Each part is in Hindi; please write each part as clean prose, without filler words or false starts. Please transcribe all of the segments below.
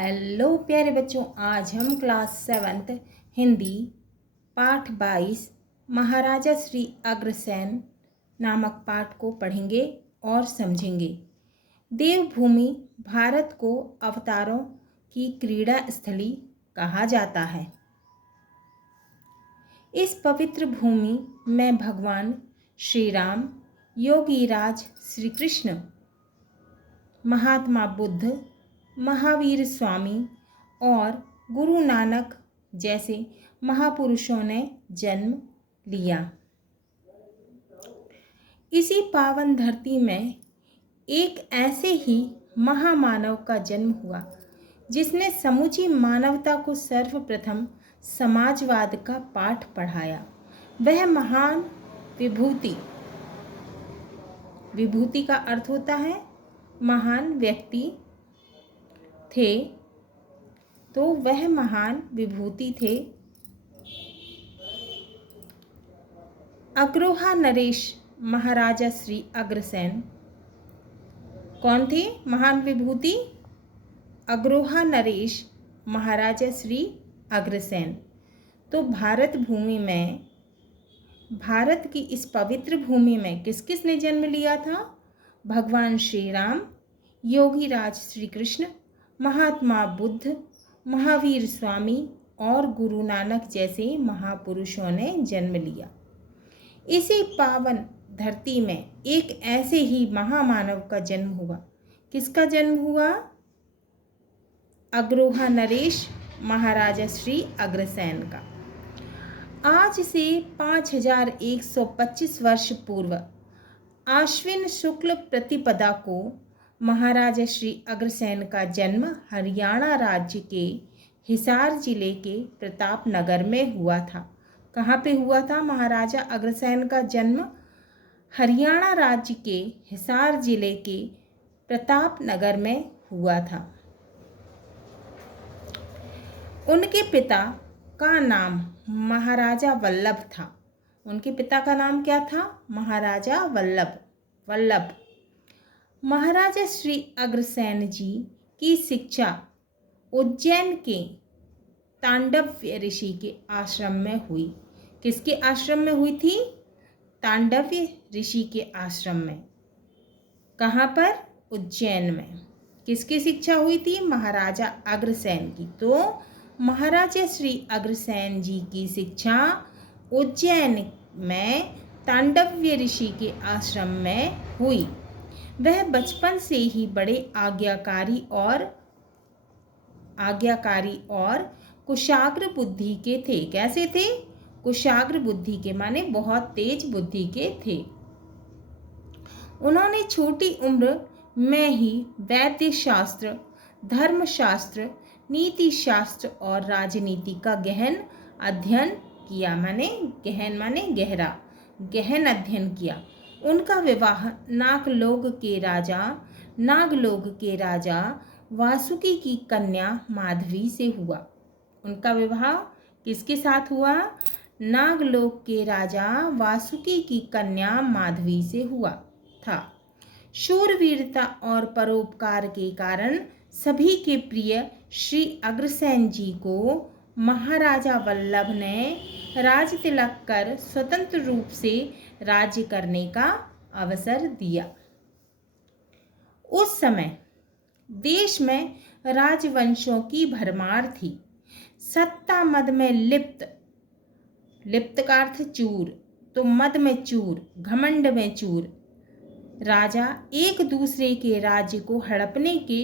हेलो प्यारे बच्चों, आज हम क्लास 7th हिंदी पाठ 22 महाराजा श्री अग्रसेन नामक पाठ को पढ़ेंगे और समझेंगे। देवभूमि भारत को अवतारों की क्रीड़ा स्थली कहा जाता है। इस पवित्र भूमि में भगवान श्री राम, योगीराज श्री कृष्ण, महात्मा बुद्ध, महावीर स्वामी और गुरु नानक जैसे महापुरुषों ने जन्म लिया। इसी पावन धरती में एक ऐसे ही महामानव का जन्म हुआ जिसने समूची मानवता को सर्वप्रथम समाजवाद का पाठ पढ़ाया। वह महान विभूति का अर्थ होता है महान व्यक्ति थे, तो वह महान विभूति थे अग्रोहा नरेश महाराजा श्री अग्रसेन। कौन थे महान विभूति? अग्रोहा नरेश महाराजा श्री अग्रसेन। तो भारत की इस पवित्र भूमि में किस किस ने जन्म लिया था? भगवान श्री राम, योगीराज श्री कृष्ण, महात्मा बुद्ध, महावीर स्वामी और गुरु नानक जैसे महापुरुषों ने जन्म लिया। इसी पावन धरती में एक ऐसे ही महामानव का जन्म हुआ। किसका जन्म हुआ? अग्रोहा नरेश महाराजा श्री अग्रसेन का। आज से 5125 वर्ष पूर्व आश्विन शुक्ल प्रतिपदा को महाराजा श्री अग्रसेन का जन्म हरियाणा राज्य के हिसार जिले के प्रताप नगर में हुआ था। कहाँ पे हुआ था महाराजा अग्रसेन का जन्म? हरियाणा राज्य के हिसार जिले के प्रताप नगर में हुआ था। उनके पिता का नाम महाराजा वल्लभ था। उनके पिता का नाम क्या था? महाराजा वल्लभ। महाराजा श्री अग्रसेन जी की शिक्षा उज्जैन के तांडव्य ऋषि के आश्रम में हुई। किसके आश्रम में हुई थी? तांडव्य ऋषि के आश्रम में। कहाँ पर? उज्जैन में। किसकी शिक्षा हुई थी? महाराजा अग्रसेन की। तो महाराजा श्री अग्रसेन जी की शिक्षा उज्जैन में तांडव्य ऋषि के आश्रम में हुई। वह बचपन से ही बड़े आज्ञाकारी और कुशाग्र बुद्धि के थे। कैसे थे? कुशाग्र बुद्धि के माने बहुत तेज बुद्धि के थे। उन्होंने छोटी उम्र में ही वैद्य शास्त्र, धर्मशास्त्र, नीति शास्त्र और राजनीति का गहन अध्ययन किया। गहन अध्ययन किया। उनका विवाह नागलोक के राजा वासुकी की कन्या माधवी से हुआ। उनका विवाह किसके साथ हुआ? नागलोक के राजा वासुकी की कन्या माधवी से हुआ था। शूरवीरता और परोपकार के कारण सभी के प्रिय श्री अग्रसेन जी को महाराजा वल्लभ ने राज तिलक कर स्वतंत्र रूप से राज्य करने का अवसर दिया। उस समय देश में राजवंशों की भरमार थी। सत्ता मद में लिप्त का अर्थ चूर, तो मद में चूर, घमंड में चूर। राजा एक दूसरे के राज्य को हड़पने के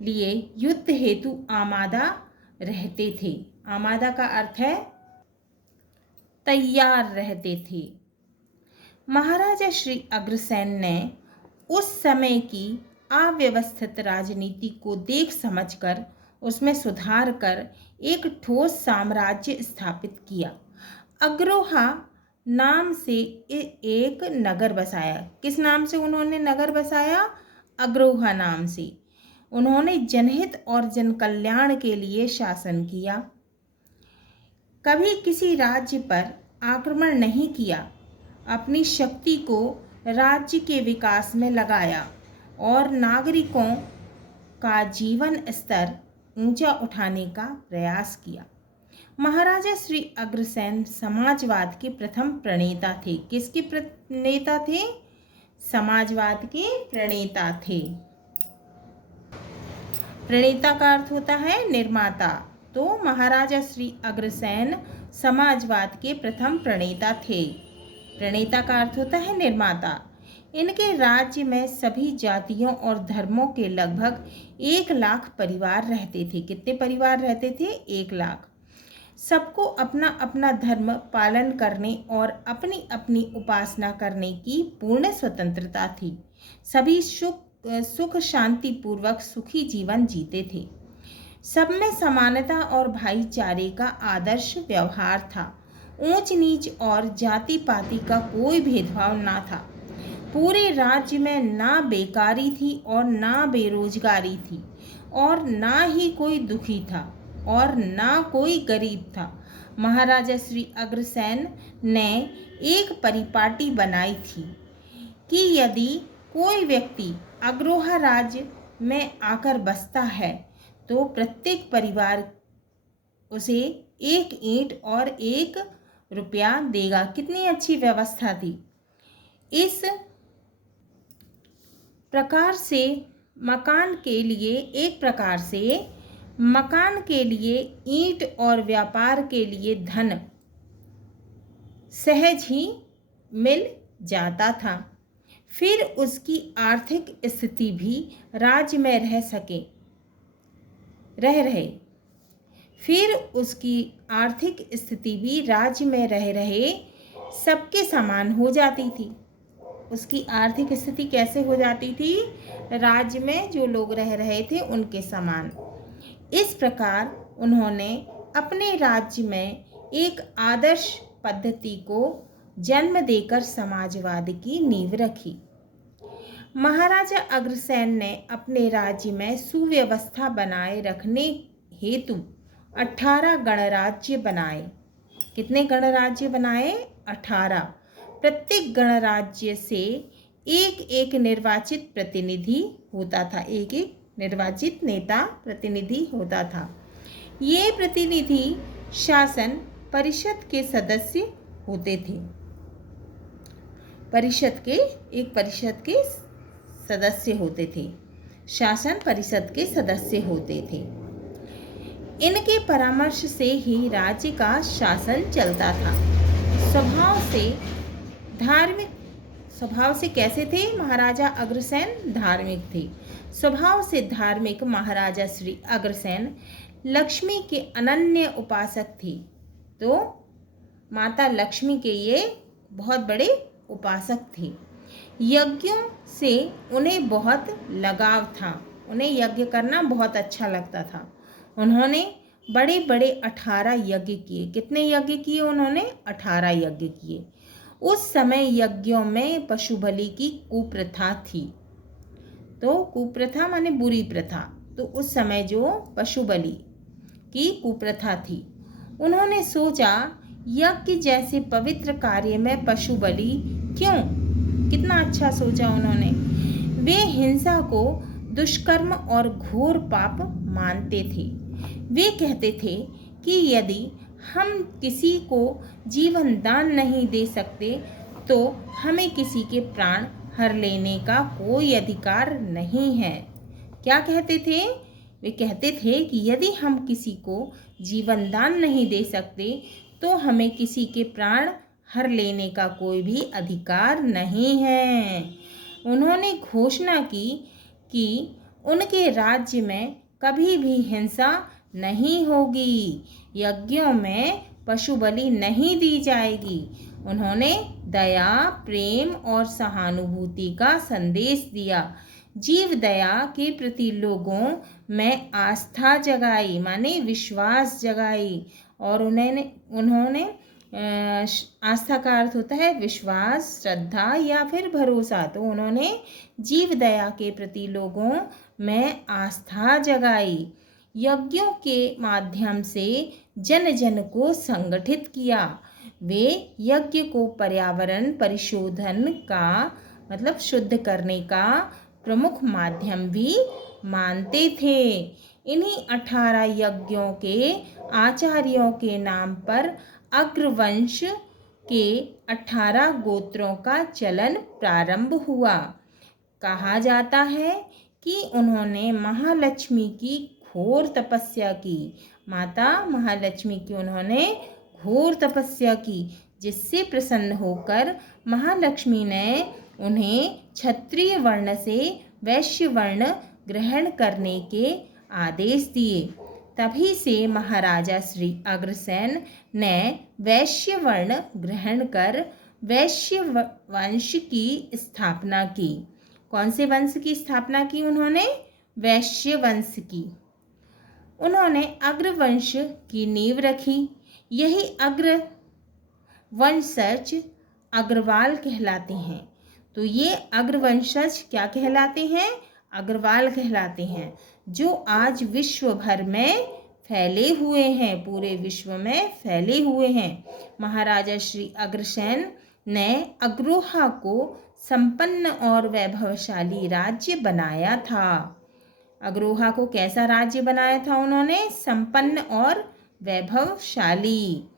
लिए युद्ध हेतु आमादा रहते थे। आमादा का अर्थ है तैयार रहते थे। महाराजा श्री अग्रसेन ने उस समय की अव्यवस्थित राजनीति को देख समझकर उसमें सुधार कर एक ठोस साम्राज्य स्थापित किया। अग्रोहा नाम से एक नगर बसाया। किस नाम से उन्होंने नगर बसाया? अग्रोहा नाम से। उन्होंने जनहित और जनकल्याण के लिए शासन किया। कभी किसी राज्य पर आक्रमण नहीं किया। अपनी शक्ति को राज्य के विकास में लगाया और नागरिकों का जीवन स्तर ऊंचा उठाने का प्रयास किया। महाराजा श्री अग्रसेन समाजवाद के प्रथम प्रणेता थे। किसके प्रणेता थे? समाजवाद के प्रणेता थे। प्रणेता का अर्थ होता है निर्माता। तो महाराजा श्री अग्रसेन समाजवाद के प्रथम प्रणेता थे। प्रणेता का अर्थ होता है निर्माता। इनके राज्य में सभी जातियों और धर्मों के लगभग 1 लाख परिवार रहते थे। कितने परिवार रहते थे? 1 लाख। सबको अपना अपना धर्म पालन करने और अपनी अपनी उपासना करने की पूर्ण स्वतंत्रता थी। सभी सुख शांति पूर्वक सुखी जीवन जीते थे। सब में समानता और भाईचारे का आदर्श व्यवहार था। ऊंच नीच और जाति पाति का कोई भेदभाव ना था। पूरे राज्य में ना बेकारी थी और ना बेरोजगारी थी, और ना ही कोई दुखी था और ना कोई गरीब था। महाराजा श्री अग्रसेन ने एक परिपाटी बनाई थी कि यदि कोई व्यक्ति अग्रोहा राज्य में आकर बसता है तो प्रत्येक परिवार उसे 1 ईंट और 1 रुपया देगा। कितनी अच्छी व्यवस्था थी। इस प्रकार से मकान के लिए ईंट और व्यापार के लिए धन सहज ही मिल जाता था। फिर उसकी आर्थिक स्थिति भी राज्य में रह रहे सबके समान हो जाती थी। उसकी आर्थिक स्थिति कैसे हो जाती थी? राज्य में जो लोग रह रहे थे उनके समान। इस प्रकार उन्होंने अपने राज्य में एक आदर्श पद्धति को जन्म देकर समाजवाद की नींव रखी। महाराजा अग्रसेन ने अपने राज्य में सुव्यवस्था बनाए रखने हेतु 18 गणराज्य बनाए। कितने गणराज्य बनाए? 18। प्रत्येक गणराज्य से एक निर्वाचित प्रतिनिधि होता था। एक निर्वाचित नेता प्रतिनिधि होता था। ये प्रतिनिधि शासन परिषद के सदस्य होते थे। परिषद के सदस्य होते थे। शासन परिषद के सदस्य होते थे। इनके परामर्श से ही राज्य का शासन चलता था। स्वभाव से कैसे थे महाराजा अग्रसेन? धार्मिक थे। स्वभाव से धार्मिक महाराजा श्री अग्रसेन लक्ष्मी के अनन्य उपासक थे। तो माता लक्ष्मी के ये बहुत बड़े उपासक थे। यज्ञों से उन्हें बहुत लगाव था। उन्हें यज्ञ करना बहुत अच्छा लगता था। उन्होंने बड़े बड़े 18 यज्ञ किए। कितने यज्ञ किए उन्होंने? 18 यज्ञ किए। उस समय यज्ञों में पशु बलि की कुप्रथा थी। तो कुप्रथा माने बुरी प्रथा। तो उस समय जो पशु बलि की कुप्रथा थी, उन्होंने सोचा यज्ञ जैसे पवित्र कार्य में पशु बलि क्यों? कितना अच्छा सोचा उन्होंने। वे हिंसा को दुष्कर्म और घोर पाप मानते थे। वे कहते थे कि यदि हम किसी को जीवन दान नहीं दे सकते तो हमें किसी के प्राण हर लेने का कोई अधिकार नहीं है। क्या कहते थे? वे कहते थे कि यदि हम किसी को जीवन दान नहीं दे सकते तो हमें किसी के प्राण हर लेने का कोई भी अधिकार नहीं है। उन्होंने घोषणा की कि उनके राज्य में कभी भी हिंसा नहीं होगी। यज्ञों में पशु बलि नहीं दी जाएगी। उन्होंने दया, प्रेम और सहानुभूति का संदेश दिया। जीव दया के प्रति लोगों में आस्था जगाई, माने विश्वास जगाई। और उन्होंने आस्था का अर्थ होता है विश्वास, श्रद्धा या फिर भरोसा। तो उन्होंने जीव दया के प्रति लोगों में आस्था जगाई। यज्ञों के माध्यम से जन जन को संगठित किया। वे यज्ञ को पर्यावरण परिशोधन का मतलब शुद्ध करने का प्रमुख माध्यम भी मानते थे। इन्हीं 18 यज्ञों के आचार्यों के नाम पर अग्रवंश के 18 गोत्रों का चलन प्रारंभ हुआ। कहा जाता है कि उन्होंने महालक्ष्मी की घोर तपस्या की। माता महालक्ष्मी की उन्होंने घोर तपस्या की, जिससे प्रसन्न होकर महालक्ष्मी ने उन्हें क्षत्रिय वर्ण से वैश्य वर्ण ग्रहण करने के आदेश दिए। तभी से महाराजा श्री अग्रसेन ने वैश्य वर्ण ग्रहण कर वैश्य वंश की स्थापना की। कौन से वंश की स्थापना की उन्होंने? वैश्य वंश की। उन्होंने अग्रवंश की नींव रखी। यही अग्र वंशज अग्रवाल कहलाते हैं। तो ये अग्रवंशज क्या कहलाते हैं? अग्रवाल कहलाते हैं, जो आज विश्व भर में फैले हुए हैं, पूरे विश्व में फैले हुए हैं। महाराजा श्री अग्रसेन ने अग्रोहा को संपन्न और वैभवशाली राज्य बनाया था। अग्रोहा को कैसा राज्य बनाया था उन्होंने? संपन्न और वैभवशाली।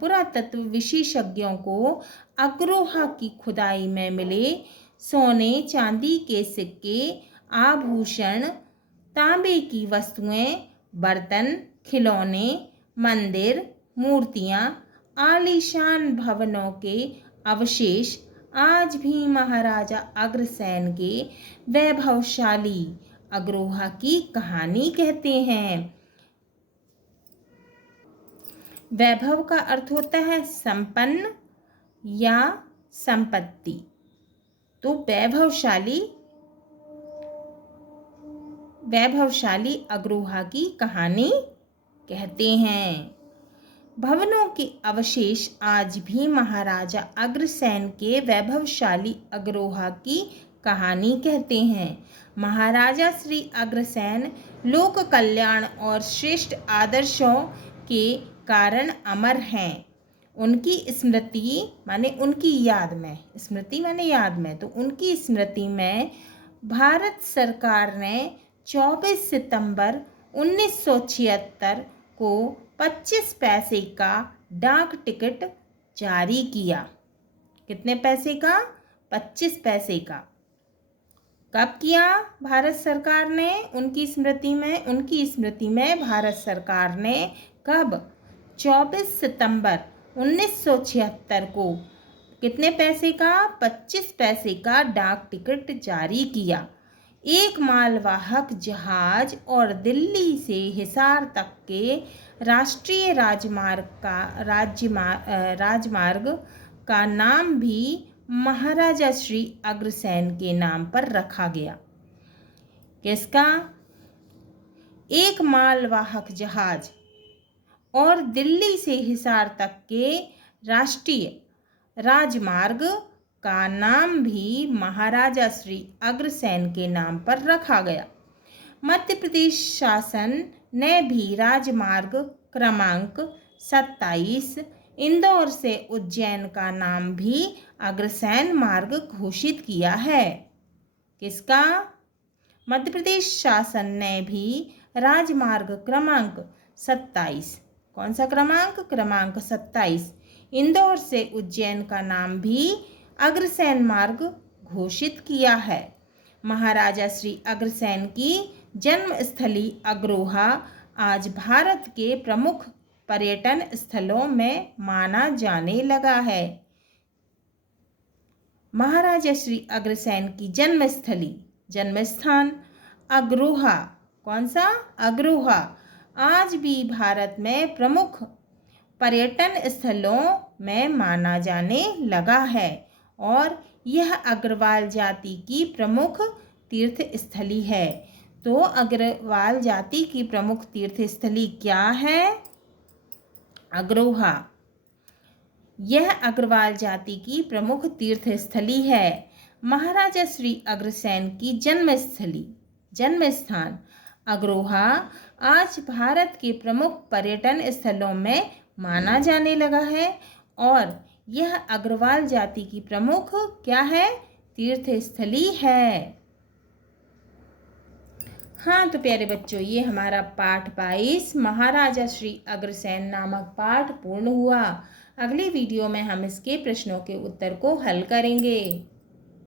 पुरातत्व विशेषज्ञों को अग्रोहा की खुदाई में मिले सोने चांदी के सिक्के, आभूषण, तांबे की वस्तुएं, बर्तन, खिलौने, मंदिर, मूर्तियां, आलीशान भवनों के अवशेष आज भी महाराजा अग्रसेन के वैभवशाली अग्रोहा की कहानी कहते हैं। वैभव का अर्थ होता है संपन्न या संपत्ति। तो वैभवशाली अग्रोहा की कहानी कहते हैं। भवनों के अवशेष आज भी महाराजा अग्रसेन के वैभवशाली अग्रोहा की कहानी कहते हैं। महाराजा श्री अग्रसेन लोक कल्याण और श्रेष्ठ आदर्शों के कारण अमर हैं। उनकी स्मृति माने उनकी याद में, स्मृति माने याद में, तो उनकी स्मृति में भारत सरकार ने 24 सितंबर 1976 को 25 पैसे का डाक टिकट जारी किया। कितने पैसे का? 25 पैसे का। कब किया भारत सरकार ने? उनकी स्मृति में भारत सरकार ने कब? 24 सितंबर 1976 को कितने पैसे का? 25 पैसे का डाक टिकट जारी किया। एक मालवाहक जहाज और दिल्ली से हिसार तक के राष्ट्रीय राजमार्ग का नाम भी महाराजा श्री अग्रसेन के नाम पर रखा गया। किसका? एक मालवाहक जहाज और दिल्ली से हिसार तक के राष्ट्रीय राजमार्ग का नाम भी महाराजा श्री अग्रसेन के नाम पर रखा गया। मध्य प्रदेश शासन ने भी राजमार्ग क्रमांक 27 इंदौर से उज्जैन का नाम भी अग्रसेन मार्ग घोषित किया है। किसका? मध्य प्रदेश शासन ने भी राजमार्ग क्रमांक 27, कौन सा क्रमांक? क्रमांक 27 इंदौर से उज्जैन का नाम भी अग्रसेन मार्ग घोषित किया है। महाराजा श्री अग्रसेन की जन्मस्थली अग्रोहा आज भारत के प्रमुख पर्यटन स्थलों में माना जाने लगा है। महाराजा श्री अग्रसेन की जन्मस्थान अग्रोहा, कौन सा? अग्रोहा आज भी भारत में प्रमुख पर्यटन स्थलों में माना जाने लगा है और यह अग्रवाल जाति की प्रमुख तीर्थ स्थली है। तो अग्रवाल जाति की प्रमुख तीर्थ स्थली क्या है? अग्रोहा। यह अग्रवाल जाति की प्रमुख तीर्थ स्थली है। महाराजा श्री अग्रसेन की जन्मस्थान अग्रोहा आज भारत के प्रमुख पर्यटन स्थलों में माना जाने लगा है और यह अग्रवाल जाति की प्रमुख क्या है? तीर्थ स्थली है। हाँ तो प्यारे बच्चों, ये हमारा पाठ 22 महाराजा श्री अग्रसेन नामक पाठ पूर्ण हुआ। अगले वीडियो में हम इसके प्रश्नों के उत्तर को हल करेंगे।